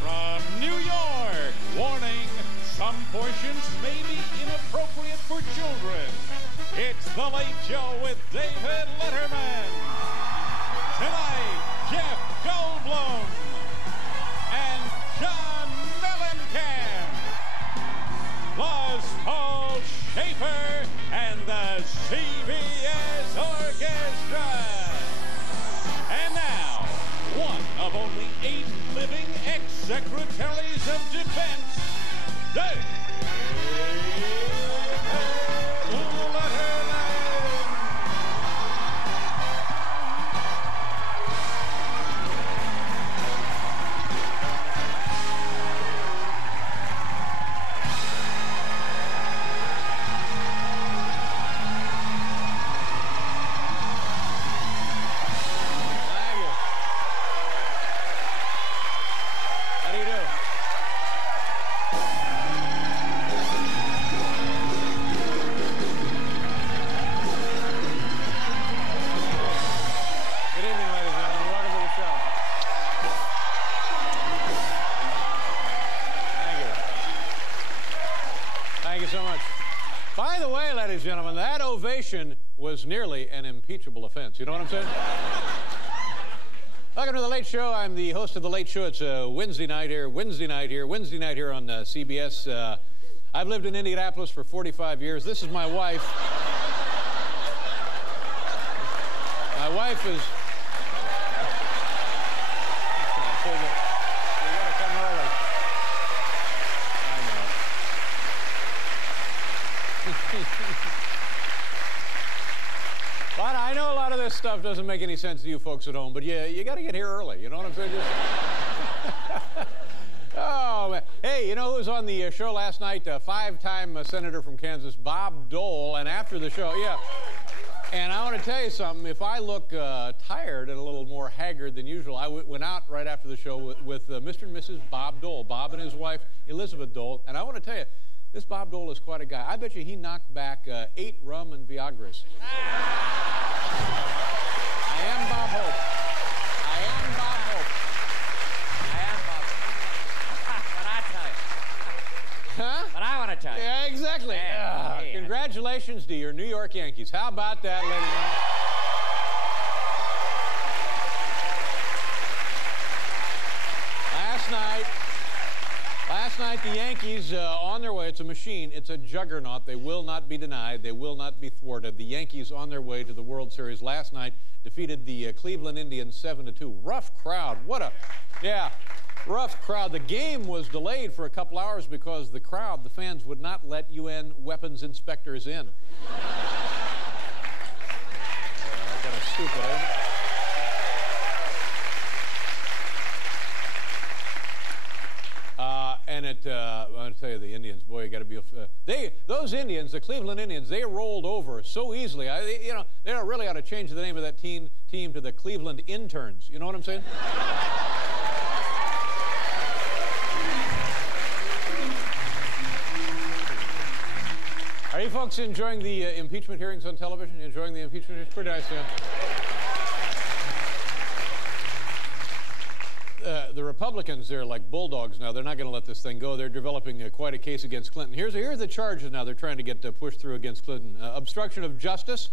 From New York, warning, some portions may be inappropriate for children. It's The Late Show with David Letterman. Tonight, Jeff Goldblum and John Mellencamp, plus Paul Schaefer and the CBS Orchestra. And now, one of only 8 living ex-secretaries of defense, David Letterman. By the way, ladies and gentlemen, that ovation was nearly an impeachable offense. You know what I'm saying? Welcome to The Late Show. I'm the host of The Late Show. It's Wednesday night here on CBS. I've lived in Indianapolis for 45 years. This is my wife. My wife is... But I know a lot of this stuff doesn't make any sense to you folks at home, but you got to get here early. You know what I'm saying? Oh, man. Hey, you know who was on the show last night? Five-time senator from Kansas, Bob Dole. And after the show, yeah. And I want to tell you something. If I look tired and a little more haggard than usual, I went out right after the show with Mr. and Mrs. Bob Dole, Bob and his wife, Elizabeth Dole. And I want to tell you, this Bob Dole is quite a guy. I bet you he knocked back 8 rum and Viagras. I am Bob Hope. I am Bob Hope. I am Bob. But I tell you. Huh? But I want to tell you. Yeah, exactly. Yeah. Congratulations to your New York Yankees. How about that, ladies and gentlemen? Last night, the Yankees on their way. It's a machine. It's a juggernaut. They will not be denied. They will not be thwarted. The Yankees on their way to the World Series last night defeated the Cleveland Indians 7-2. Rough crowd. What a, yeah, rough crowd. The game was delayed for a couple hours because the crowd, the fans, would not let UN weapons inspectors in. Kind of stupid, isn't it? And I'm going to tell you, the Indians, boy, you got to be... those Indians, the Cleveland Indians, they rolled over so easily. They really ought to change the name of that team to the Cleveland Interns. You know what I'm saying? Are you folks enjoying the impeachment hearings on television? Enjoying the impeachment hearings? Pretty nice, yeah. The Republicans, they're like bulldogs now. They're not going to let this thing go. They're developing quite a case against Clinton. Here's the charges now they're trying to get pushed through against Clinton. Obstruction of justice,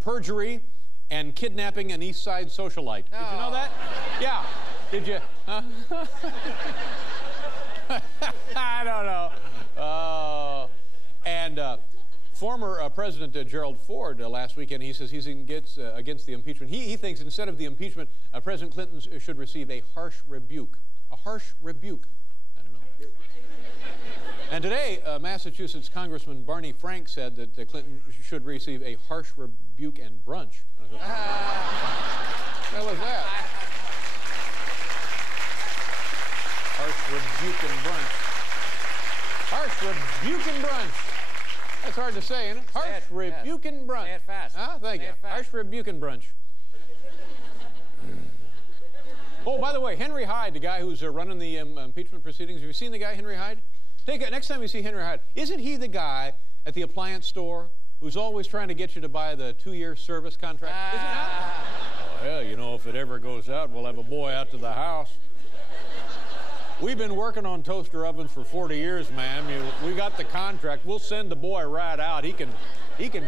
perjury, and kidnapping an East Side socialite. Did you know that? Yeah. Did you? Huh? I don't know. Former President Gerald Ford last weekend, he says he's against the impeachment. He thinks instead of the impeachment, President Clinton should receive a harsh rebuke. A harsh rebuke. I don't know. And today, Massachusetts Congressman Barney Frank said that Clinton should receive a harsh rebuke and brunch. What was that? Harsh rebuke and brunch. Harsh rebuke and brunch. That's hard to say, isn't it? Harsh rebuke and brunch. Say it fast. Huh? Thank you. Harsh rebuke and brunch. Oh, by the way, Henry Hyde, the guy who's running the impeachment proceedings, have you seen the guy, Henry Hyde? Next time you see Henry Hyde, isn't he the guy at the appliance store who's always trying to get you to buy the 2-year service contract? Isn't that? Oh, hell, you know, if it ever goes out, we'll have a boy out to the house. We've been working on toaster ovens for 40 years, ma'am. We got the contract. We'll send the boy right out. He can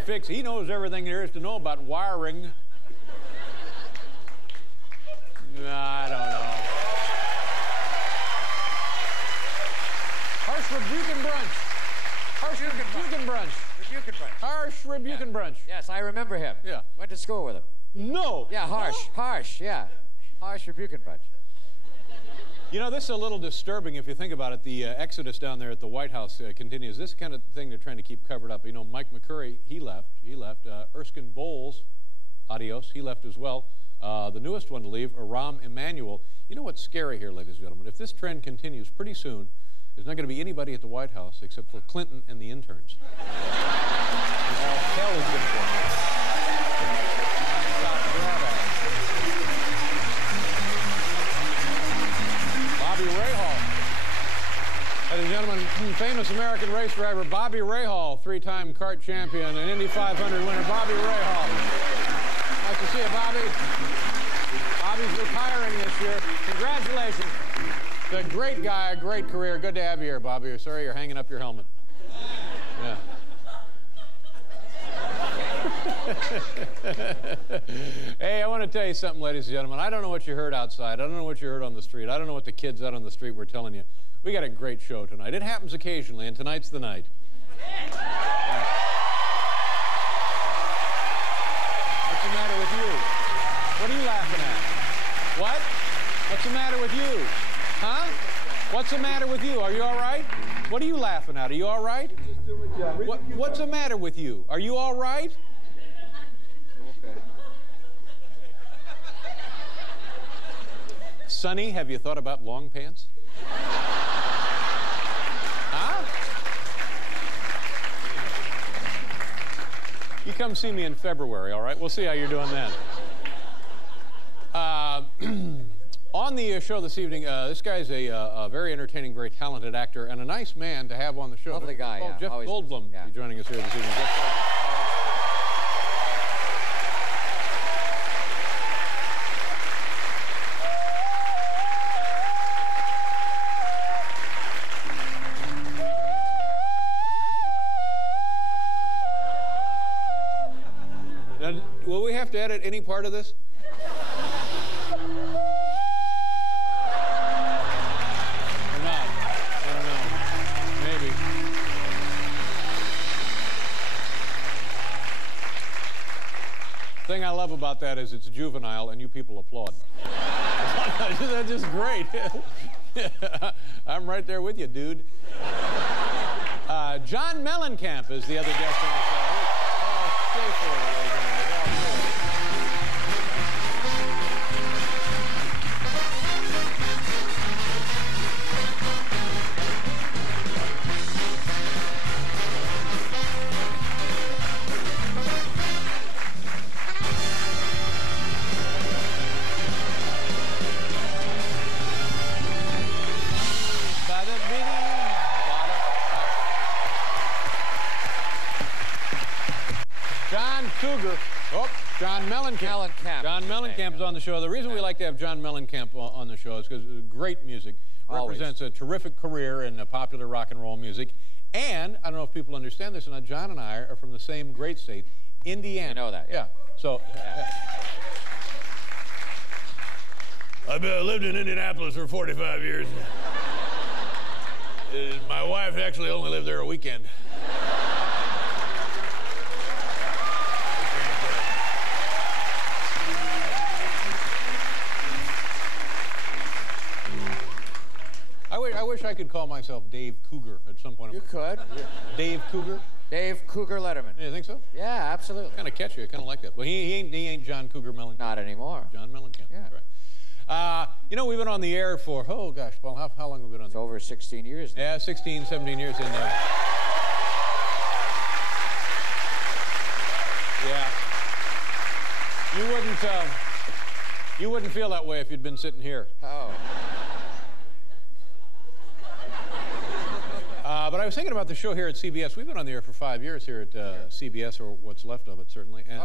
fix. He knows everything there is to know about wiring. I don't know. Harsh rebuking brunch. Harsh rebuking brunch. Rebuking brunch. Harsh rebuking brunch. Yes, I remember him. Yeah. Went to school with him. No. Yeah, Harsh. No? Harsh, yeah. Harsh rebuking brunch. You know, this is a little disturbing if you think about it. The exodus down there at the White House continues. This kind of thing they're trying to keep covered up. You know, Mike McCurry, he left. Erskine Bowles, adios, he left as well. The newest one to leave, Rahm Emanuel. You know what's scary here, ladies and gentlemen? If this trend continues, pretty soon, there's not going to be anybody at the White House except for Clinton and the interns. All hell is going to break loose. Stop grab at it. Bobby Rahal. Ladies and gentlemen, famous American race driver Bobby Rahal, 3-time kart champion and Indy 500 winner Bobby Rahal. Nice to see you, Bobby. Bobby's retiring this year. Congratulations. He's a great guy, a great career. Good to have you here, Bobby. Sorry you're hanging up your helmet. Yeah. Hey, I want to tell you something, ladies and gentlemen. I don't know what you heard outside. I don't know what you heard on the street. I don't know what the kids out on the street were telling you. We got a great show tonight. It happens occasionally, and tonight's the night. What's the matter with you? What are you laughing at? What? What's the matter with you? Huh? What's the matter with you? Are you all right? What are you laughing at? Are you all right? What's the matter with you? Are you all right? Okay. Sonny, have you thought about long pants? Huh? You come see me in February, all right? We'll see how you're doing then. On the show this evening, this guy's a very entertaining, very talented actor, and a nice man to have on the show. Lovely guy, yeah. Jeff Always, Goldblum yeah. will be joining us here this evening. Now, will we have to edit any part of this? The thing I love about that is it's juvenile and you people applaud. That's just great. I'm right there with you, dude. John Mellencamp is the other guest on the show. Oh, stay for it, ladies and gentlemen. John Mellencamp. John Mellencamp is on the show. The reason we like to have John Mellencamp on the show is because great music. Represents a terrific career in popular rock and roll music. And, I don't know if people understand this or not, John and I are from the same great state, Indiana. I know that, yeah. So, I've lived in Indianapolis for 45 years. My wife actually only lived there a weekend. I wish I could call myself Dave Cougar at some point. You could. Dave Cougar? Dave Cougar Letterman. Yeah, you think so? Yeah, absolutely. Kind of catchy. I kind of like that. Well, he ain't John Cougar Mellencamp. Not anymore. John Mellencamp. Yeah. Right. You know, we've been on the air for, oh gosh, Paul, how long have we been on It's the air? over 16 years now. Yeah, 16, 17 years. And, yeah. You wouldn't feel that way if you'd been sitting here. Oh. But I was thinking about the show here at CBS. We've been on the air for 5 years here at CBS, or what's left of it, certainly. And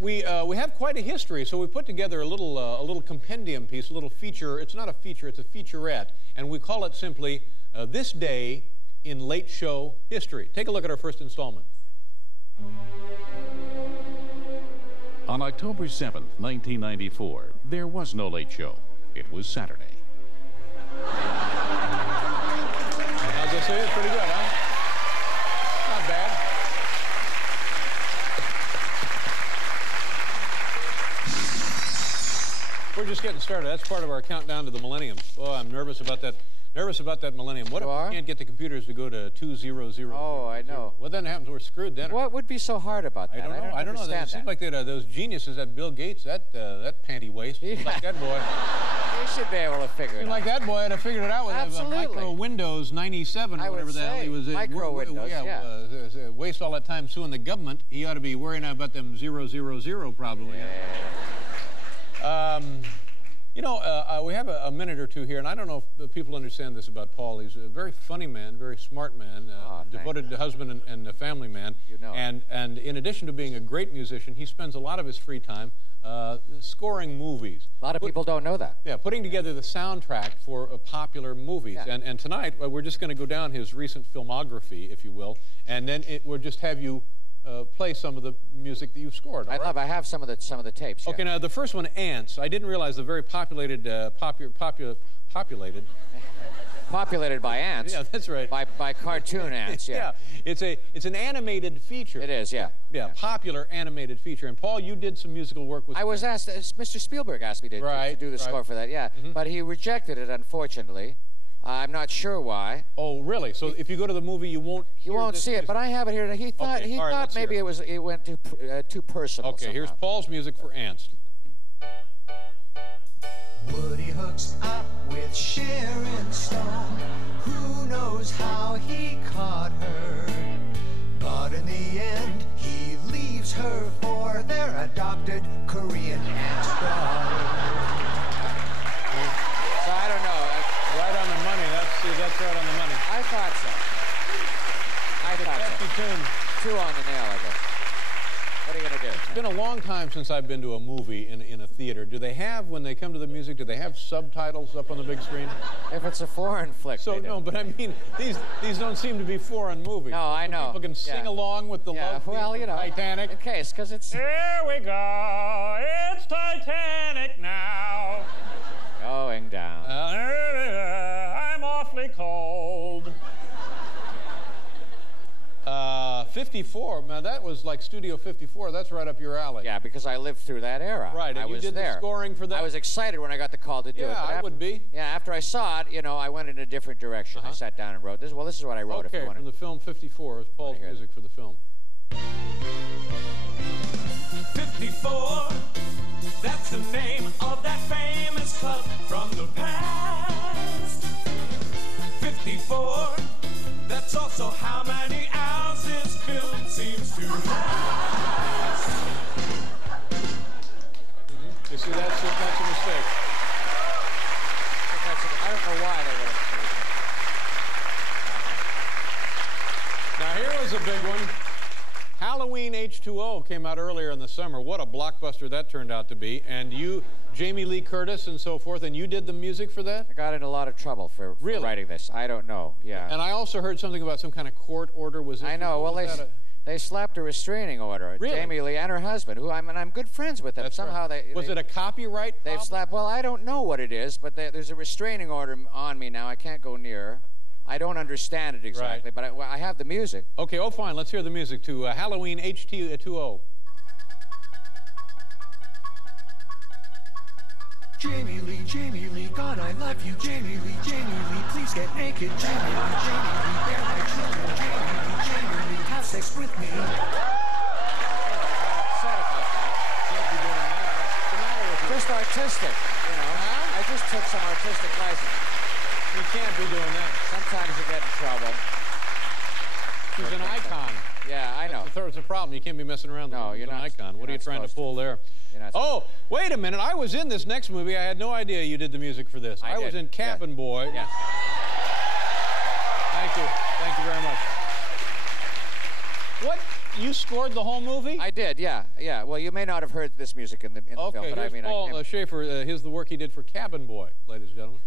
we have quite a history, so we put together a little compendium piece, a little feature. It's not a feature, it's a featurette, and we call it simply This Day in Late Show History. Take a look at our first installment. On October 7th, 1994, there was no Late Show. It was Saturday. How's this? It's pretty good, huh? Not bad. We're just getting started. That's part of our countdown to the millennium. Oh, I'm nervous about that. Nervous about that millennium. What if we can't get the computers to go to 2000? Oh, I know. What then happens? We're screwed then. What would be so hard about that? I don't know. It seems like those geniuses, that Bill Gates, that panty waist. Yeah. Like that boy. They should be able to figure it out. Like that boy had to figure it out with a Micro Windows 97 or whatever the hell he was. Micro Windows, yeah. Waste all that time suing the government. He ought to be worrying about them 000 probably. Yeah. You know, we have a minute or two here, and I don't know if people understand this about Paul. He's a very funny man, very smart man, devoted husband and a family man. You know. And in addition to being a great musician, he spends a lot of his free time scoring movies. A lot of people don't know that. Yeah, putting together the soundtrack for popular movies. Yeah. And tonight, we're just going to go down his recent filmography, if you will, and then we'll just have you play some of the music that you've scored. I have some of the tapes. Yeah. Okay, now the first one, Ants. I didn't realize the very populated Populated by ants. Yeah, that's right. By cartoon ants. Yeah. Yeah, it's an animated feature. It is. Yeah. Yeah, popular animated feature. And Paul, you did some musical work with. I was asked. Mr. Spielberg asked me to do the score for that. Yeah, but he rejected it, unfortunately. I'm not sure why. Oh, really? So if you go to the movie, you won't. You won't see it, but I have it here. He thought maybe it went too personal. Okay, somehow. Here's Paul's music for Ants. Woody hooks up with Sharon Stone. Who knows how he caught her? But in the end, he leaves her for their adopted Korean ant daughter. So I don't know. Right on the money. That's right on the money. I thought so. Two on the nail, I guess. What are you going to do? It's been a long time since I've been to a movie in a theater. Do they have, when they come to the music, do they have subtitles up on the big screen? If it's a foreign flick, So, no, but I mean, these don't seem to be foreign movies. No, I know. People can sing along with the love theme from Titanic. in case, because it's... Here we go, it's Titanic now. Going down. I'm awfully cold. 54, man, that was like Studio 54. That's right up your alley. Yeah, because I lived through that era. Right, and I was you did there. the scoring for that? I was excited when I got the call to do it. Yeah, I would be. Yeah, after I saw it, you know, I went in a different direction. I sat down and wrote this. Well, this is what I wrote. Okay, if you want from the film 54 is Paul's music for the film. 54, that's the name of that famous club from the past. 54, that's also how many hours this film seems to last. You see, that's a mistake. I don't know why they would have. Now, here was a big one. Halloween H2O came out earlier in the summer. What a blockbuster that turned out to be. And you, Jamie Lee Curtis and so forth, and you did the music for that? I got in a lot of trouble for writing this. I don't know. Yeah. And I also heard something about some kind of court order. Was it? I know. Well, they slapped a restraining order. Really? Jamie Lee and her husband, who I'm good friends with them. That's somehow right. Was it a copyright They've problem? slapped. Well, I don't know what it is, but there's a restraining order on me now. I can't go near. I don't understand it exactly, but I have the music. Okay, oh fine, let's hear the music to Halloween H2O. Jamie Lee, God, I love you. Jamie Lee, please get naked. Jamie Lee, bear my children. Jamie Lee, have sex with me. Just artistic, you know. I just took some artistic license. You can't be doing that. Sometimes you get in trouble. She's an icon. Yeah, I know. That's the problem. You can't be messing around. No, you're an not. icon. What are you trying to pull there? Oh, wait a minute. I was in this next movie. I had no idea you did the music for this. I was in Cabin Boy. Yes. What? You scored the whole movie? I did, yeah. Well, you may not have heard this music in the film, but I mean... Paul Schaefer, here's the work he did for Cabin Boy, ladies and gentlemen.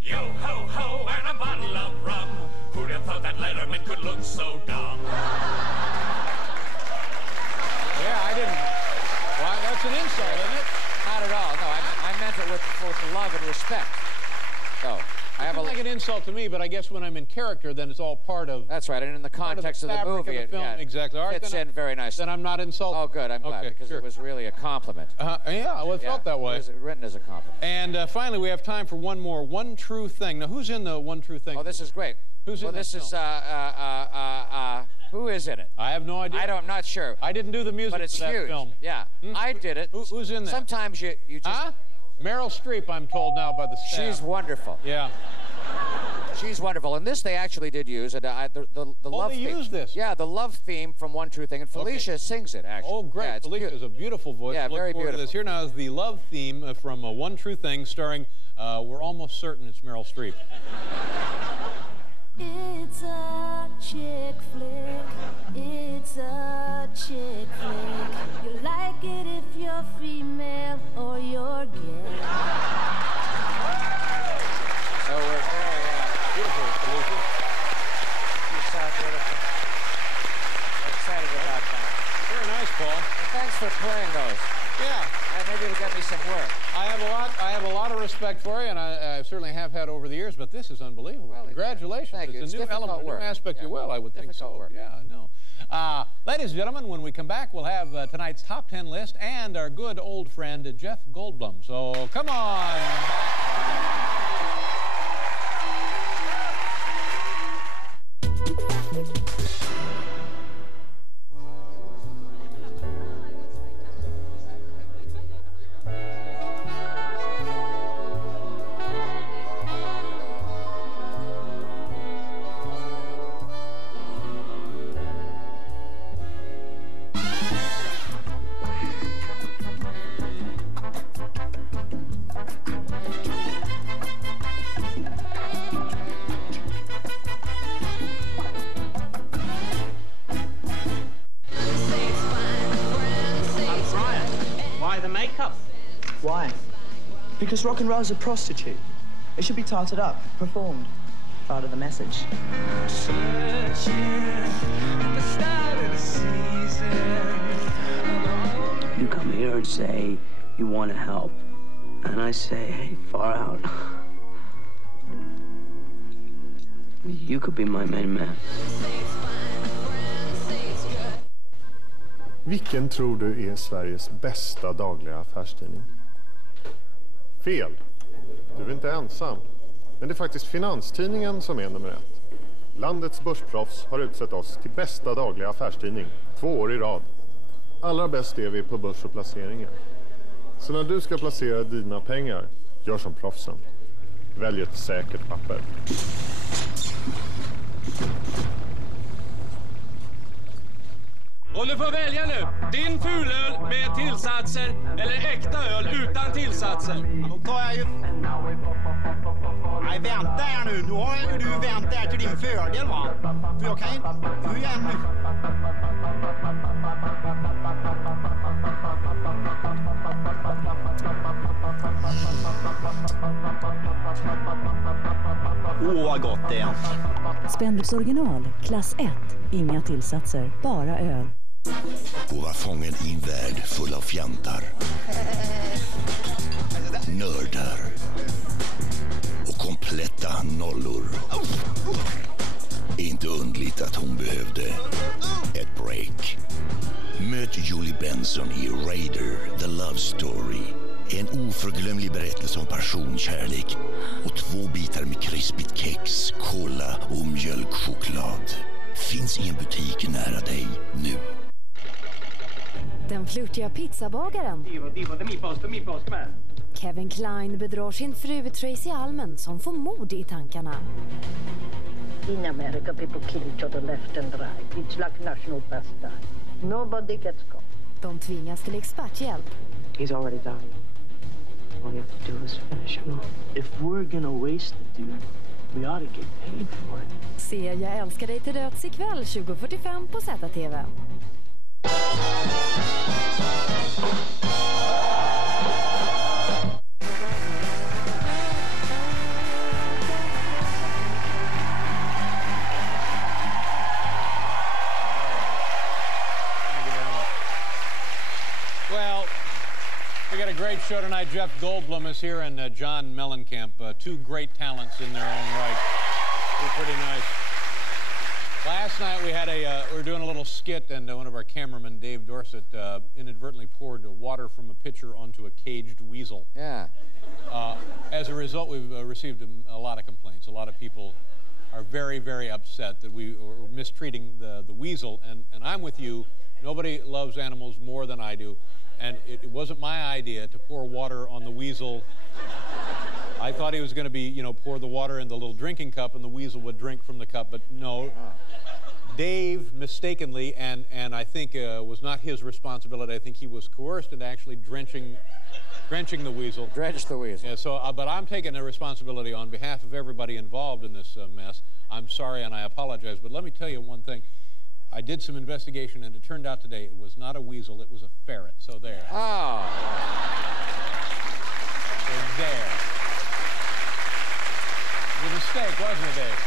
Yo ho ho and a bottle of rum. Who'd have thought that Letterman could look so dumb? Yeah, I didn't. Well, that's an insult, isn't it? Not at all. No, I meant it with love and respect. So, I have like an insult to me, but I guess when I'm in character, then it's all part of... That's right, and in the context of the movie, it exactly. All right, fits in very nicely. Then I'm not insulted. Oh, good, I'm glad, because it was really a compliment. Yeah, well, it felt that way. It was written as a compliment. And finally, we have time for one more. One True Thing. Now, who's in the One True Thing? Oh, this is great. Who's in this film? Who is in it? I have no idea. I'm not sure. I didn't do the music for that film. Yeah, I did it. Who's in that? Sometimes you just... Huh? Meryl Streep, I'm told now by the staff. She's wonderful. Yeah. She's wonderful. And this they actually did use. The love theme. They used this? Yeah, the love theme from One True Thing. And Felicia sings it, actually. Oh, great. Yeah, Felicia has a beautiful voice. Yeah, very beautiful. This. Here now is the love theme from One True Thing, starring, we're almost certain it's Meryl Streep. It's a chick flick. It's a chick flick. You like it if you're female or you're gay. So we're very beautiful, Felicia. You sound beautiful. I'm excited about that. Very nice, Paul. Well, thanks for playing those. Yeah. Maybe it'll get me some work. I have a lot of respect for you, and I certainly have had over the years, but this is unbelievable. Well, congratulations. Thank you. It's a new element, a new aspect. Yeah. Well, I would think so. Work. Yeah, no. Ladies and gentlemen, when we come back, we'll have tonight's top 10 list and our good old friend, Jeff Goldblum. So come on Why? Because rock and roll is a prostitute. It should be tarted up, performed. Part of the message. You come here and say you want to help. And I say, hey, far out. You could be my main man. Vilken tror du är Sveriges bästa dagliga affärstidning? Fel. Du är inte ensam. Men det är faktiskt Finanstidningen som är nummer 1. Landets börsproffs har utsett oss till bästa dagliga affärstidning 2 år i rad. Allra bäst är vi på börs och placeringar. Så när du ska placera dina pengar, gör som proffsen. Välj ett säkert papper. Och du får välja nu. Din fulöl med tillsatser eller äkta öl utan tillsatser. Då tar jag ju... Nej, vänta här nu. Nu har ju du vänt där till din fördel, va? För jag kan ju... Hur igen nu? Vad gott det är. Spendrups original, klass 1. Inga tillsatser, bara öl. Och var fången i en värld full av fjantar, nördar och kompletta nollor. Inte undligt att hon behövde ett break. Möt Julie Benson i Raider, The Love Story. En oförglömlig berättelse om passion, kärlek och 2 bitar med krispigt kex, cola och mjölkchoklad. Finns i en butik nära dig nu. Den flirtiga pizzabagaren. Kevin Kline bedrar sin fru Tracy Allman som får mord i tankarna. In America, people kill each other left and right. It's like national pastime. Nobody gets caught. De tvingas till experthjälp. He's already dying. All you have to do is finish him off. If we're gonna waste the dude, We ought to get paid for it. Se Jag älskar dig till döds ikväll 20:45 på ZTV. Well, we got a great show tonight. Jeff Goldblum is here and John Mellencamp, two great talents in their own right. They're pretty nice. Last night we had we were doing a little skit, and one of our cameramen, Dave Dorset, inadvertently poured water from a pitcher onto a caged weasel. Yeah. As a result, we've received a lot of complaints. A lot of people are very, very upset that we were mistreating the weasel, and I'm with you. Nobody loves animals more than I do, and it wasn't my idea to pour water on the weasel. I thought he was going to be, you know, pour the water in the little drinking cup and the weasel would drink from the cup, but no. Dave mistakenly, and I think was not his responsibility. I think he was coerced into actually drenching the weasel. Drench the weasel. Yeah, so, but I'm taking the responsibility on behalf of everybody involved in this mess. I'm sorry and I apologize, but let me tell you one thing. I did some investigation and it turned out today it was not a weasel, it was a ferret. So there. Oh. So there. It was a mistake, wasn't it, Dave?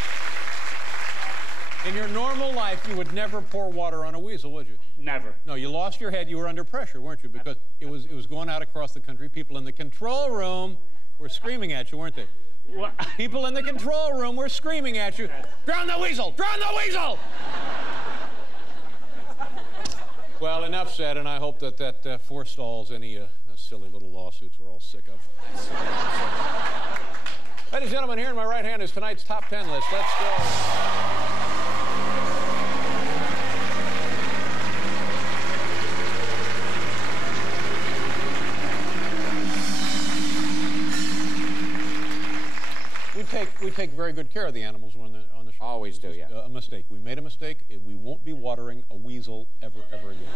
In your normal life, you would never pour water on a weasel, would you? Never. No, you lost your head. You were under pressure, weren't you? Because it was going out across the country. People in the control room were screaming at you, weren't they? What? People in the control room were screaming at you, drown the weasel! Drown the weasel! Well, enough said, and I hope that forestalls any silly little lawsuits we're all sick of. Ladies and gentlemen, here in my right hand is tonight's top 10 list. Let's go. We take very good care of the animals on the show. Always do, yeah. A mistake. We made a mistake. We won't be watering a weasel ever again.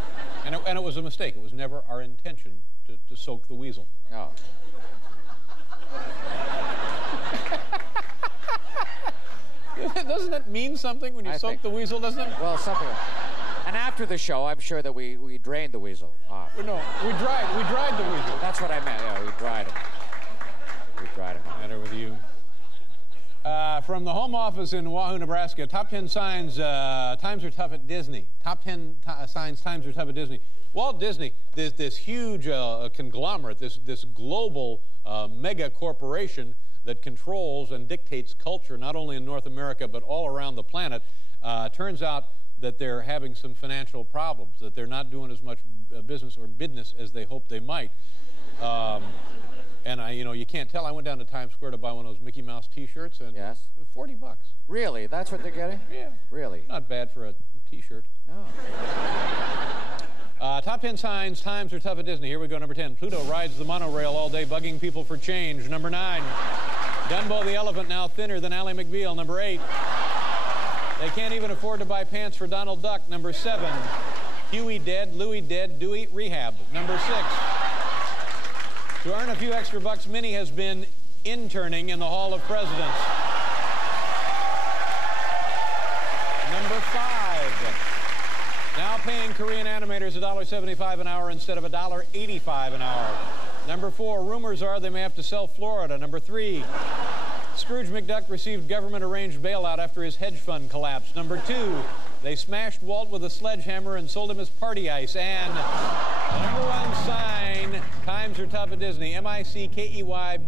And it was a mistake. It was never our intention to soak the weasel. No. Doesn't that mean something when you soak the weasel, doesn't it? Well, something. And after the show, I'm sure that we drained the weasel off. No, we dried the weasel. That's what I meant. Yeah, we dried him. We dried him. Matter with you. From the home office in Wahoo, Nebraska, top 10 signs times are tough at Disney. Top 10 signs times are tough at Disney. Walt Disney, this huge conglomerate, this global mega corporation that controls and dictates culture not only in North America but all around the planet, turns out that they're having some financial problems, that they're not doing as much business or business as they hoped they might. And you can't tell. I went down to Times Square to buy one of those Mickey Mouse T-shirts, and yes, $40. Really? That's what they're getting? Yeah. Really? Not bad for a T-shirt. No. Top 10 signs times are tough at Disney. Here we go. Number 10. Pluto rides the monorail all day, bugging people for change. Number 9. Dumbo the elephant now thinner than Ally McBeal. Number 8. They can't even afford to buy pants for Donald Duck. Number 7. Huey dead, Louie dead, Dewey rehab. Number 6. To earn a few extra bucks, Minnie has been interning in the Hall of Presidents. Number 5. Now paying Korean animators $1.75 an hour instead of $1.85 an hour. Number 4. Rumors are they may have to sell Florida. Number 3. Scrooge McDuck received government-arranged bailout after his hedge fund collapsed. Number 2. They smashed Walt with a sledgehammer and sold him his party ice. And the number 1 sign, times are tough at Disney, M-I-C-K-E-Y-B-R-O-K-E.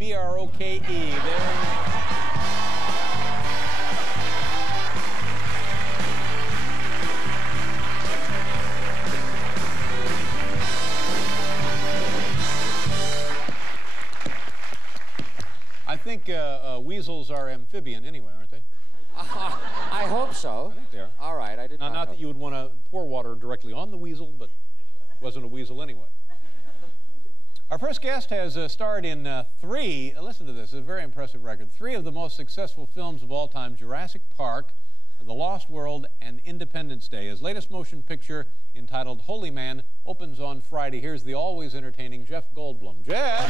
I think weasels are amphibian anyway, aren't they? I hope so. I think they are. All right, I did not know. Not that you would want to pour water directly on the weasel, but it wasn't a weasel anyway. Our first guest has starred in 3, listen to this, a very impressive record, 3 of the most successful films of all time, Jurassic Park, The Lost World, and Independence Day. His latest motion picture, entitled Holy Man, opens on Friday. Here's the always entertaining Jeff Goldblum. Jeff!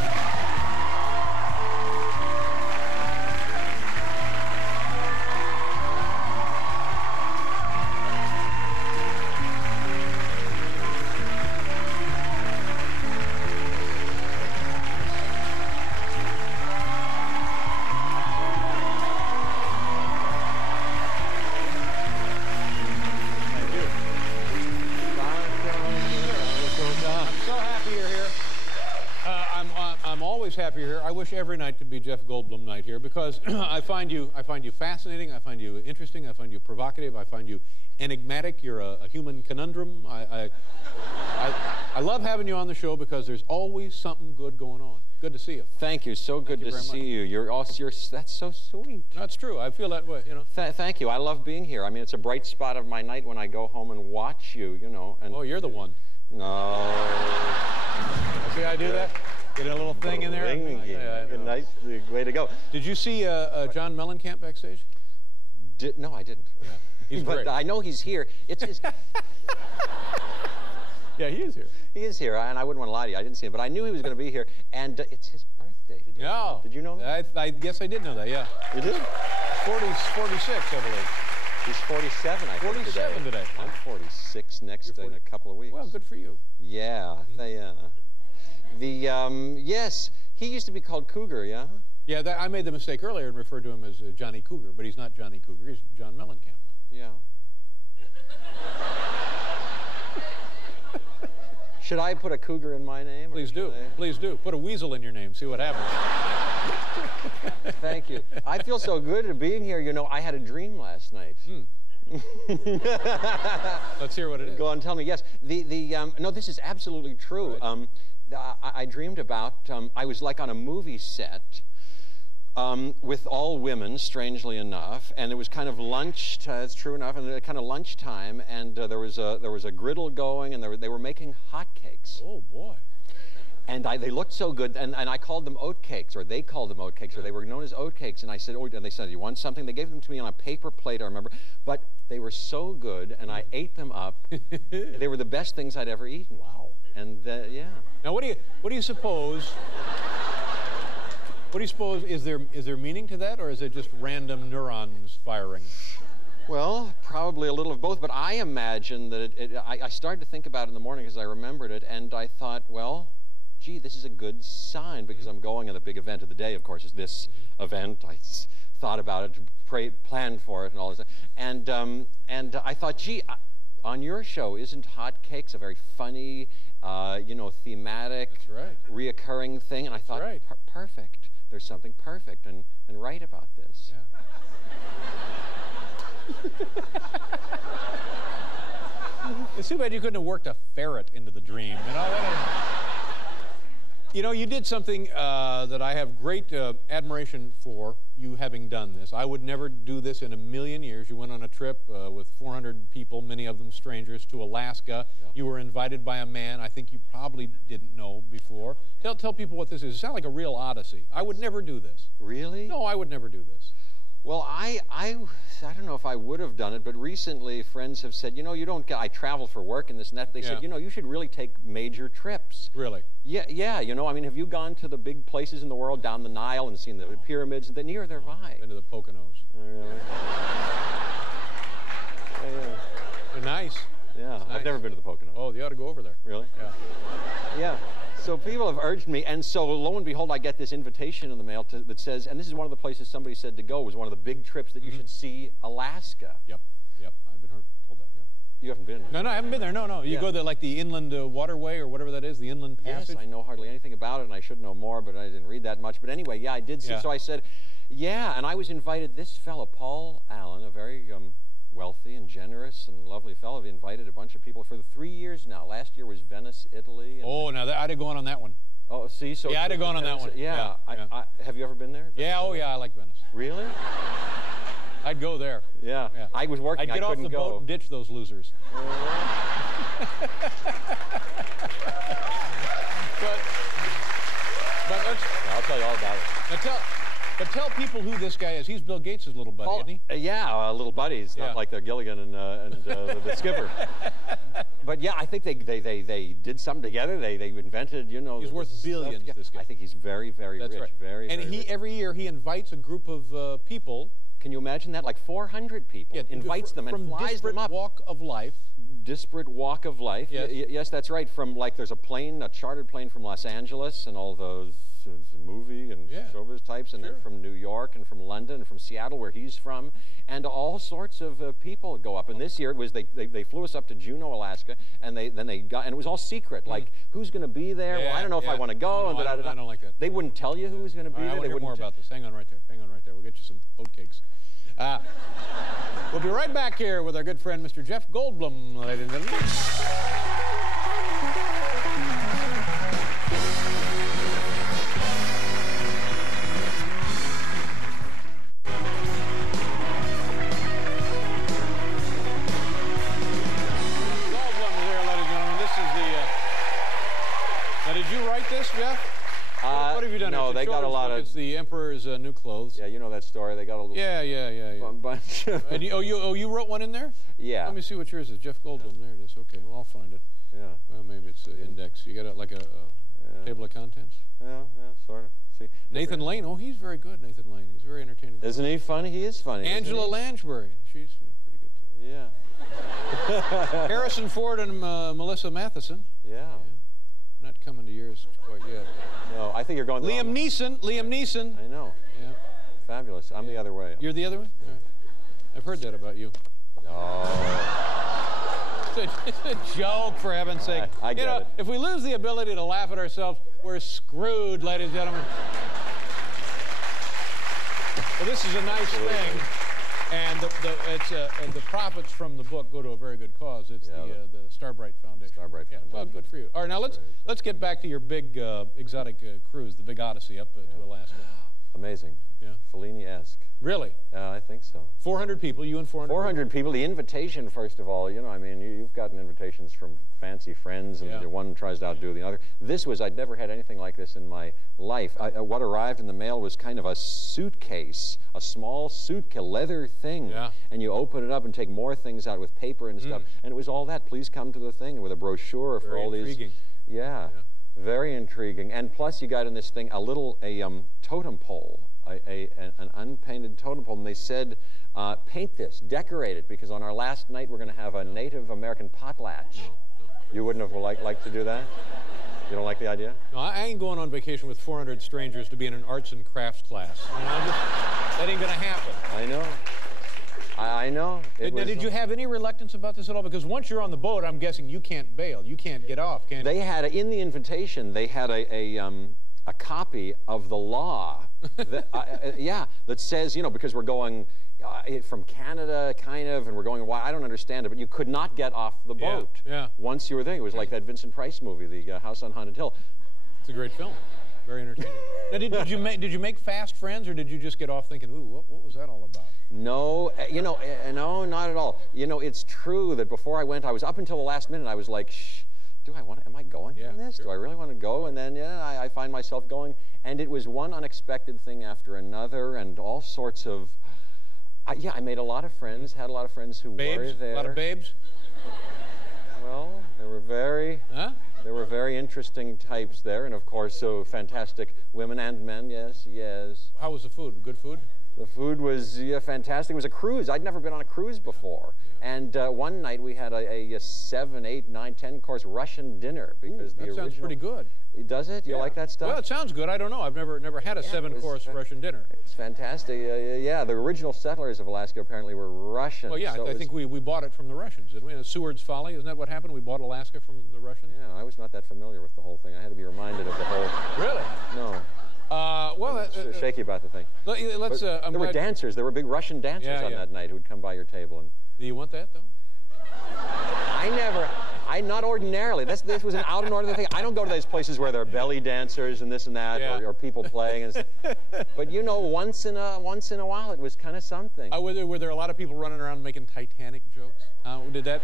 happy you're here. I wish every night could be Jeff Goldblum night here because I find you fascinating. I find you interesting. I find you provocative. I find you enigmatic. You're a human conundrum. I love having you on the show because there's always something good going on. Good to see you. Thank you. So good to see you. That's so sweet. That's true. I feel that way, you know. Thank you. I love being here. I mean, it's a bright spot of my night when I go home and watch you, you know. And oh, you're the one. No. See how I do that? Get a little thing in there. Nice way to go. Did you see John Mellencamp backstage? No, I didn't. Yeah. He's but great. I know he's here. It's his... Yeah, he is here. He is here, and I wouldn't want to lie to you. I didn't see him, but I knew he was going to be here, and it's his birthday today. Yeah. Did you know that? I guess I did know that, yeah. You did? 46, I believe. He's 47, I think, 47 today. I'm 46 next in a couple of weeks. Well, good for you. Yeah. Yes, he used to be called Cougar, yeah? Yeah, I made the mistake earlier and referred to him as Johnny Cougar, but he's not Johnny Cougar. He's John Mellencamp now. Yeah. Should I put a cougar in my name? Please do. Please do. Put a weasel in your name. See what happens. Thank you. I feel so good at being here. You know, I had a dream last night. Let's hear what it is. Go on, tell me. Yes. No, this is absolutely true. Right. I dreamed about, I was like on a movie set with all women, strangely enough, and it was kind of lunch, it's true enough, and kind of lunchtime, and there was a griddle going, and they were making hotcakes. Oh, boy. And they looked so good, and I called them oat cakes, or they called them oat cakes, or they were known as oat cakes, and I said, oh, and they said, you want something? They gave them to me on a paper plate, I remember, but they were so good, and I ate them up. They were the best things I'd ever eaten. Wow. And yeah. Now, what do you suppose? What do you suppose? Is there meaning to that, or is it just random neurons firing? Well, probably a little of both, but I imagine that I started to think about it in the morning as I remembered it, and I thought, well, gee, this is a good sign because I'm going, and the big event of the day, of course, is this event. I thought about it, planned for it, and all this, and I thought, gee, on your show, isn't hotcakes a very funny, you know, thematic, reoccurring thing? And I thought, perfect. There's something perfect and right about this. Yeah. It's too bad you couldn't have worked a ferret into the dream. You know, you know, you did something that I have great admiration for, you having done this. I would never do this in a million years. You went on a trip with 400 people, many of them strangers, to Alaska. Yeah. You were invited by a man I think you probably didn't know before. Tell people what this is. It sounds like a real odyssey. I would never do this. Really? No, I would never do this. Well, I don't know if I would have done it, but recently friends have said, you know, you don't get, I travel for work and this and that. They said, you know, you should really take major trips. Really? Yeah, you know, I mean, have you gone to the big places in the world, down the Nile, and seen the pyramids? They're near their eye. Been to the Poconos. Oh, really? They're nice. Yeah, nice. I've never been to the Poconos. Oh, you ought to go over there. Really? Yeah. Yeah. So people have urged me, and so lo and behold, I get this invitation in the mail that says, and this is one of the places somebody said to go, was one of the big trips that you should see Alaska. Yep. I've been told that, yeah. You haven't been? No, I haven't been there. No. You go there like the inland waterway or whatever that is, the inland passage? Yes, I know hardly anything about it, and I should know more, but I didn't read that much. But anyway, yeah, I did see. Yeah. So I said, yeah, and I was invited, this fellow, Paul Allen, a very wealthy and generous and lovely fellow. He invited a bunch of people for 3 years now. Last year was Venice, Italy. Oh, now I'd have gone on that one. Oh, see, so yeah, I'd have gone on that one. Yeah. Have you ever been there? Yeah, oh yeah, I like Venice. Really? I'd go there. Yeah. I was working. I'd get off the boat and ditch those losers. But I'll tell you all about it. But tell people who this guy is. He's Bill Gates' little buddy, isn't he? Yeah, little buddy. It's not like the Gilligan and the skipper. But yeah, I think they did something together. They invented, you know. He's worth billions. This guy. I think he's very, very rich. Right. Very. And very rich. Every year he invites a group of people. Can you imagine that? Like 400 people. Yeah, invites them and flies them up. From walk of life. Disparate walk of life. Yes. Yes, that's right. From like there's a chartered plane from Los Angeles, and all those movie and showbiz types, and then from New York and from London and from Seattle, where he's from, and all sorts of people go up. And this year it was they flew us up to Juneau, Alaska, and then they got, and it was all secret, like who's going to be there? Well, I don't know if I want to go. No, I don't like that. They wouldn't tell you who was going to be there. I want to hear more about this. Hang on right there. Hang on right there. We'll get you some oatcakes. We'll be right back here with our good friend, Mr. Jeff Goldblum, ladies and gentlemen. Jeff? What have you done? No, they got a lot of... It's the Emperor's New Clothes. Yeah, you know that story. They got a little... Yeah. Bunch of... And you wrote one in there? Yeah. Let me see what yours is. Jeff Goldblum. There it is. Okay, well, I'll find it. Yeah. Well, maybe it's an index. You got like a table of contents? Yeah, sort of. See, Nathan Lane. Oh, he's very good, Nathan Lane. He's very entertaining. Isn't he funny? He is funny. Angela Lansbury. She's pretty good, too. Yeah. Harrison Ford and Melissa Matheson. Yeah. Not coming to yours quite yet. No, I think you're going... Liam Neeson. I know. Yeah. Fabulous. I'm the other way. You're the other way? All right. I've heard that about you. Oh. It's a joke, for heaven's sake. I get it. If we lose the ability to laugh at ourselves, we're screwed, ladies and gentlemen. Well, this is a nice thing. And the profits from the book go to a very good cause. It's the Starbright Foundation. Starbright Foundation. Well, good for you. All right, now let's get back to your big exotic cruise, the Big Odyssey up to Alaska. Amazing. Yeah. Fellini-esque. Really? I think so. 400 people, you and 400 400 people. The invitation, first of all, I mean, you've gotten invitations from fancy friends, and one tries to outdo the other. This was, I'd never had anything like this in my life. What arrived in the mail was kind of a suitcase, a small suitcase, leather thing. Yeah. And you open it up and take more things out with paper and stuff. And it was all that. Please come to the thing with a brochure for all these. Intriguing. Yeah. Very intriguing. And plus, you got in this thing a totem pole. An unpainted totem pole, and they said, paint this, decorate it, because on our last night we're going to have a Native American potlatch. No. You wouldn't have liked to do that? You don't like the idea? No, I ain't going on vacation with 400 strangers to be in an arts and crafts class. That ain't going to happen. I know. I know. Now, did you have any reluctance about this at all? Because once you're on the boat, I'm guessing you can't bail. You can't get off, can you? They had, in the invitation, they had a copy of the law that, that says, because we're going from Canada, kind of, and we're going, I don't understand it, but you could not get off the boat once you were there. It was like that Vincent Price movie, The House on Haunted Hill. It's a great film. Very entertaining. Now, did you make fast friends, or did you just get off thinking, ooh, what was that all about? No, no, not at all. It's true that before I went, I was up until the last minute, I was like, am I going on this? Sure. Do I really want to go? And then, I find myself going. And it was one unexpected thing after another, and all sorts of, I made a lot of friends, had a lot of friends who were there. A lot of babes? Well, there were very interesting types there, and of course, so fantastic women and men, yes. How was the food? Good food? The food was fantastic. It was a cruise. I'd never been on a cruise before. And one night we had a 7, 8, 9, 10 course Russian dinner because that sounds pretty good. Does it? You like that stuff? Well, it sounds good. I don't know. I've never had a 7-course Russian dinner. It's fantastic. The original settlers of Alaska apparently were Russians. Well, yeah, so I think we bought it from the Russians, didn't we? Seward's Folly, isn't that what happened? We bought Alaska from the Russians? Yeah, I was not that familiar with the whole thing. I had to be reminded of the whole... Really? No. Well, shaky about the thing. Let's. There were dancers. There were big Russian dancers on that night who would come by your table and. Do you want that though? Not ordinarily. This was an out and ordinary thing. I don't go to those places where there are belly dancers and this and that, or people playing. But once in a while, it was kind of something. Were there a lot of people running around making Titanic jokes? Did that?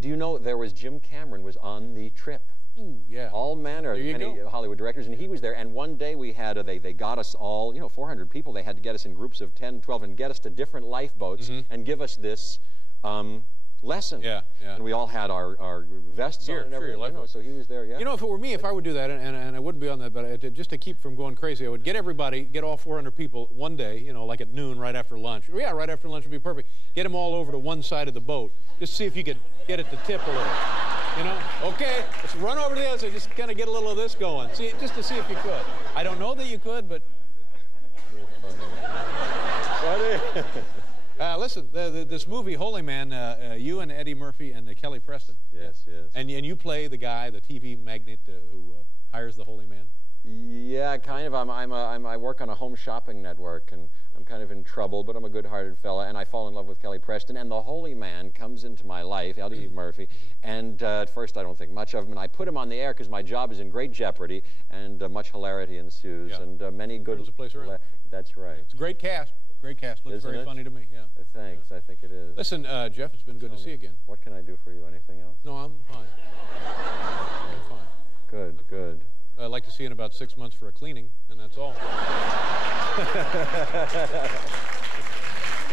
Do you know there was Jim Cameron was on the trip? Ooh, yeah. All manner of many Hollywood directors, and he was there. And one day we had, they got us all, 400 people. They had to get us in groups of 10, 12, and get us to different lifeboats and give us this lesson. Yeah, yeah. And we all had our vests on and everything. So he was there, yeah. You know, if it were me, if I would do that, and I wouldn't be on that, but just to keep from going crazy, I would get all 400 people one day, you know, like at noon, right after lunch. Yeah, right after lunch would be perfect. Get them all over to one side of the boat. Just see if you could get it to tip a little. You know, okay, let's run over to the other side, just kind of get a little of this going. See, just to see if you could. I don't know that you could, but... Listen, this movie, Holy Man, you and Eddie Murphy and Kelly Preston. Yes, yes. And you play the guy, the TV magnate who hires the Holy Man? Yeah, kind of. I work on a home shopping network, and I'm kind of in trouble, but I'm a good-hearted fella, and I fall in love with Kelly Preston, and the Holy Man comes into my life, Eddie Murphy, and at first I don't think much of him, and I put him on the air because my job is in great jeopardy, and much hilarity ensues, and many good... There's a place around. That's right. It's a great cast. Great cast. Looks very funny to me, yeah. Thanks, I think it is. Listen, Jeff, it's been good to see you again. What can I do for you? Anything else? No, I'm fine. I'm fine. Good, good. I'd like to see you in about 6 months for a cleaning, and that's all. Here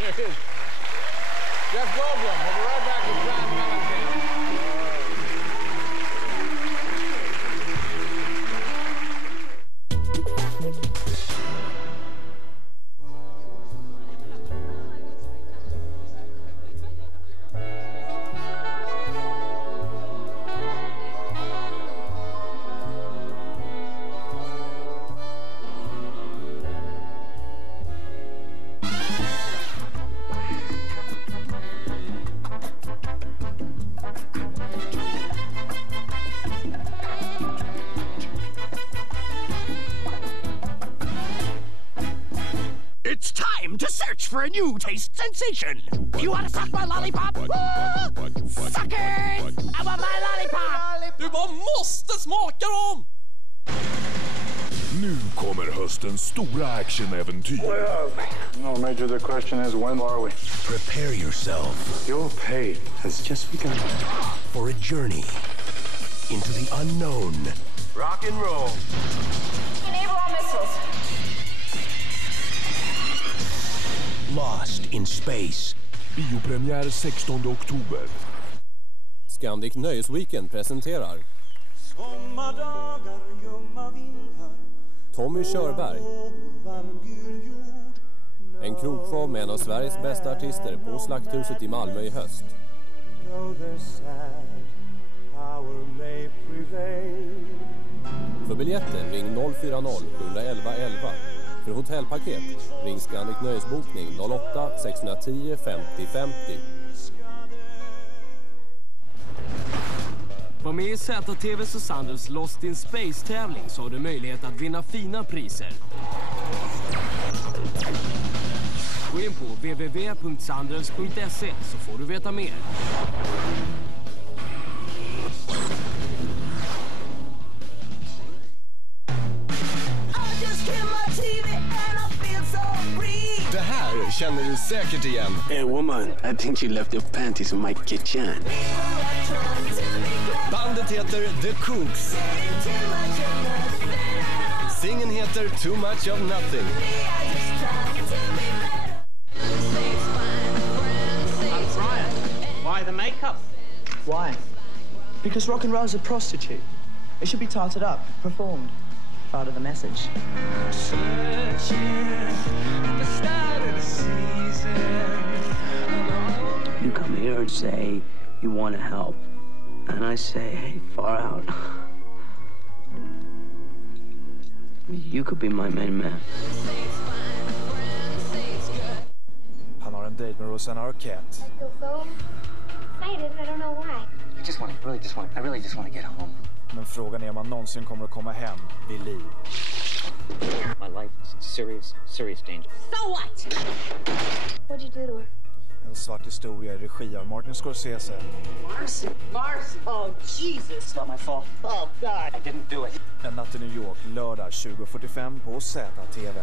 it is. Jeff Goldblum. We'll be right back with John Mellencamp. It's time to search for a new taste sensation. You want to suck my lollipop? Suck it! I want my lollipop! Du bara måste smaka dem! Nu kommer höstens stora actionäventyr. No, Major, the question is, when are we? Prepare yourself. Your pain has just begun. For a journey into the unknown. Rock and roll. Enable all missiles. Lost in space. Biopremiär 16 oktober. Scandic Nöjesweekend presenterar Tommy Körberg. En krogshow med en av Sveriges bästa artister på Slakthuset i Malmö i höst. För biljetter ring 040-711-11. För hotellpaket ring Scandic Nöjesbokning 08 610 50 50. Var med i ZTVs och Sanders Lost in Space-tävling så har du möjlighet att vinna fina priser. Gå in på www.sanders.se så får du veta mer. Det här känner du säkert igen. Hey woman, I think you left your panties in my kitchen. Bandet heter The Cooks. Singeln heter Too Much of Nothing. I'm Brian. Why the makeup? Why? Because rock and roll's a prostitute. It should be tarted up, performed. Part of the message. You come here and say you want to help. And I say, hey, far out. You could be my main man. Han har en dejt med Rosanna Arquette. I feel so excited. I don't know why. I really just want to get home. Men frågan är om han någonsin kommer att komma hem vid liv. My life is in serious danger. So what? What'd you do to her? En svart historia i regi av Martin Scorsese. Marcy. Oh, Jesus. Not my fault. Oh, God. I didn't do it. En natt i New York, lördag 20:45 på ZTV.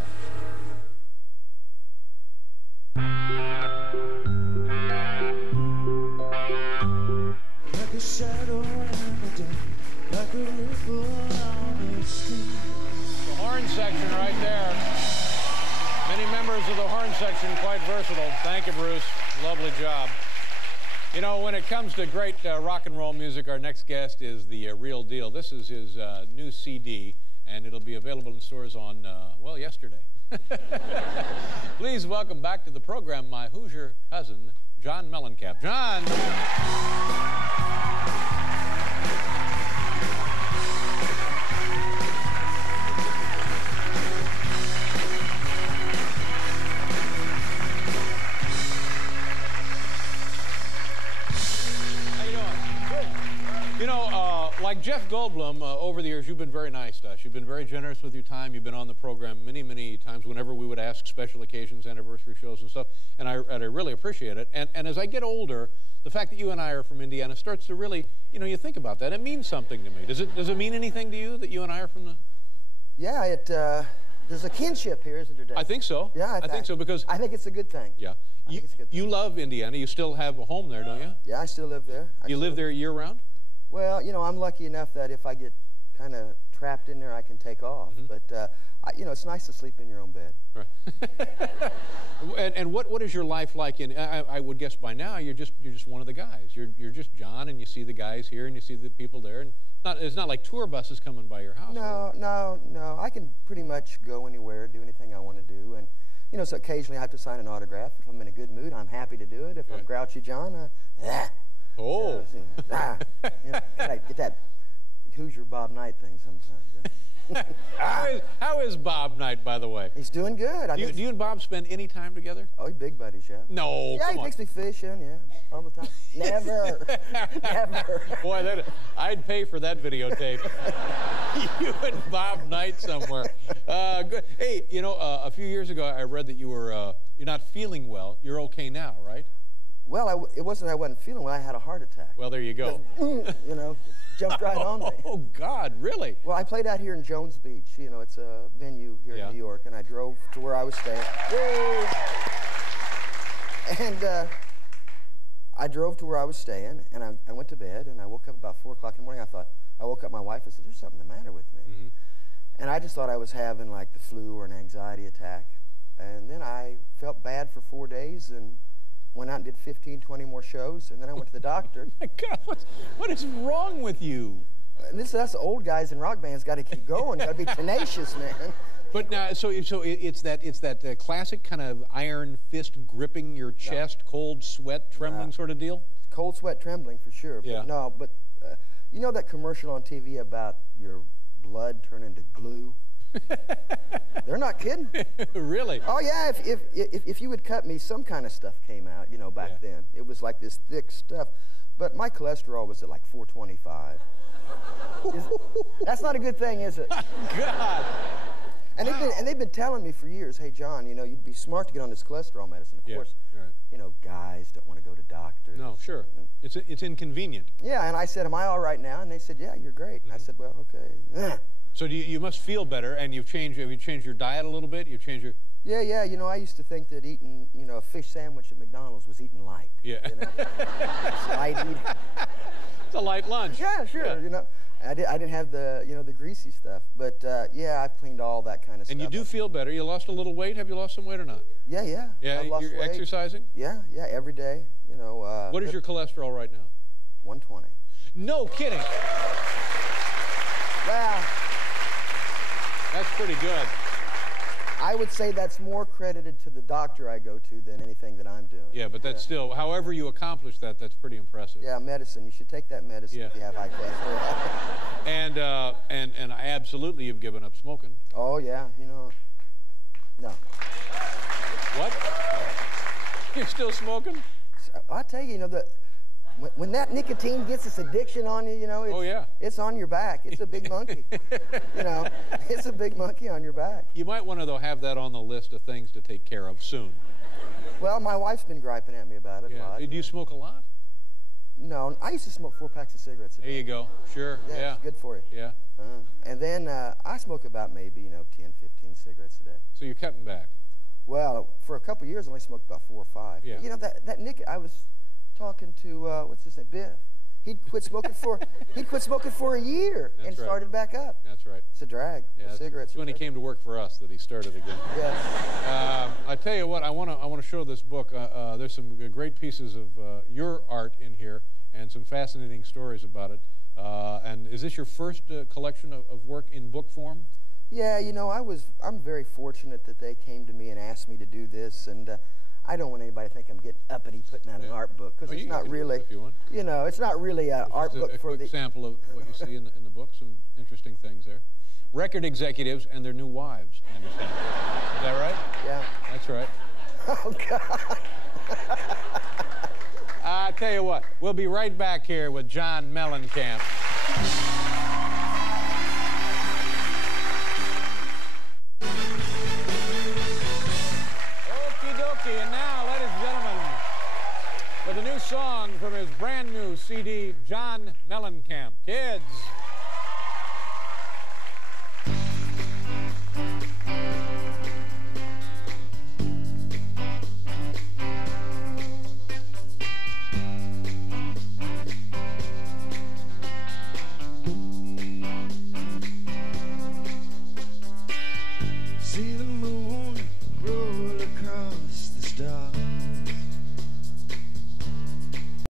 Like a shadow in the day, like a ripple on the stream. The horn section right there. Many members of the horn section quite versatile. Thank you, Bruce. Lovely job. You know, when it comes to great rock and roll music, our next guest is the real deal. This is his new CD, and it'll be available in stores on, well, yesterday. Please welcome back to the program my Hoosier cousin, John Mellencamp. John! You know, like Jeff Goldblum, over the years, you've been very nice to us. You've been very generous with your time. You've been on the program many, many times whenever we would ask special occasions, anniversary shows and stuff, and I really appreciate it. And as I get older, the fact that you and I are from Indiana starts to really, you know, you think about that. It means something to me. Does it mean anything to you that you and I are from the... Yeah, there's a kinship here, isn't there, Dave? I think so. Yeah, I think so, because... I think it's a good thing. Yeah. You love Indiana. You still have a home there, don't you? Yeah, I still live there. You live there year-round? Well, you know, I'm lucky enough that if I get kind of trapped in there, I can take off. But, you know, it's nice to sleep in your own bed. Right. and what is your life like in, I would guess by now, you're just one of the guys. You're just John, and you see the guys here, and you see the people there, and it's not like tour buses coming by your house. No. I can pretty much go anywhere, do anything I want to do. And, you know, so occasionally I have to sign an autograph. If I'm in a good mood, I'm happy to do it. If I'm grouchy John, Oh. You know, get that Hoosier Bob Knight thing sometimes. How is Bob Knight, by the way? He's doing good. Do you and Bob spend any time together? Oh, he's big buddies, yeah. No, yeah, come he on. takes me fishing, yeah, all the time. Never. Never. Boy, I'd pay for that videotape. You and Bob Knight somewhere. Good. Hey, you know, a few years ago, I read that you're not feeling well. You're okay now, right? Well, it wasn't that I wasn't feeling well. I had a heart attack. Well, there you go. You know, jumped right on me. Oh, God, really? Well, I played out here in Jones Beach. You know, it's a venue here in New York, and I drove to where I was staying. Whoa! And I drove to where I was staying, and I went to bed, and I woke up about 4 o'clock in the morning. I woke up my wife and said, "There's something the matter with me." And I just thought I was having, like, the flu or an anxiety attack. And then I felt bad for 4 days, and went out and did 15, 20 more shows, and then I went to the doctor. My God, what is wrong with you? And us old guys in rock bands got to keep going. Got to be tenacious, man. But now, so it's that classic kind of iron fist gripping your chest, cold sweat trembling sort of deal. Cold sweat trembling for sure. Yeah. But no, but you know that commercial on TV about your blood turning to glue? They're not kidding. Really? Oh yeah. If you would cut me, some kind of stuff came out. You know, back then it was like this thick stuff. But my cholesterol was at like 425. That's not a good thing, is it? God. And they've been telling me for years, hey John, you know, you'd be smart to get on this cholesterol medicine. Of course, you know, guys don't want to go to doctors. No, sure. It's inconvenient. Yeah, and I said, am I all right now? And they said, yeah, you're great. And I said, well, okay. So you must feel better, and have you changed your diet a little bit? You've changed your... Yeah, you know, I used to think that eating, you know, a fish sandwich at McDonald's was eating light. Yeah. You know? Light eating. It's a light lunch. Yeah, sure, you know. I didn't have the, you know, the greasy stuff. But, yeah, I've cleaned all that kind of stuff. And you do feel better. You lost a little weight. Have you lost some weight or not? Yeah. Yeah, I've lost you're weight. exercising? Yeah, every day, you know. What is your cholesterol right now? 120. No kidding. Well... That's pretty good. I would say that's more credited to the doctor I go to than anything that I'm doing. Yeah, but that's still, however you accomplish that, that's pretty impressive. Yeah, medicine. You should take that medicine if you have high cholesterol. And I absolutely have given up smoking. Oh, yeah, you know. No. What? You're still smoking? I tell you, you know, when that nicotine gets its addiction on you, you know, it's on your back. It's a big monkey. You know, it's a big monkey on your back. You might want to, though, have that on the list of things to take care of soon. Well, my wife's been griping at me about it a lot. Do you smoke a lot? No, I used to smoke 4 packs of cigarettes a day. There you go. Sure. Yeah. It's good for you. Yeah. And then I smoke about maybe, you know, 10, 15 cigarettes a day. So you're cutting back? Well, for a couple of years, I only smoked about 4 or 5. Yeah. But, you know, that nicotine, I was talking to, what's his name, Biff. He'd quit smoking for a year and started back up. That's right. It's a drag. Yeah, Cigarettes. It's when he came to work for us that he started again. Yes. I tell you what, I want to show this book. There's some great pieces of your art in here and some fascinating stories about it. And is this your first collection of work in book form? Yeah, you know, I'm very fortunate that they came to me and asked me to do this, and I don't want anybody to think I'm getting uppity putting out an art book, because it's not really, if you want. You know, it's not really an art book for the... A quick sample of what you see in the book, some interesting things there. Record executives and their new wives, I understand. Is that right? Yeah. That's right. Oh, God. I tell you what, we'll be right back here with John Mellencamp. And now, ladies and gentlemen, with a new song from his brand new CD, John Mellencamp. Kids.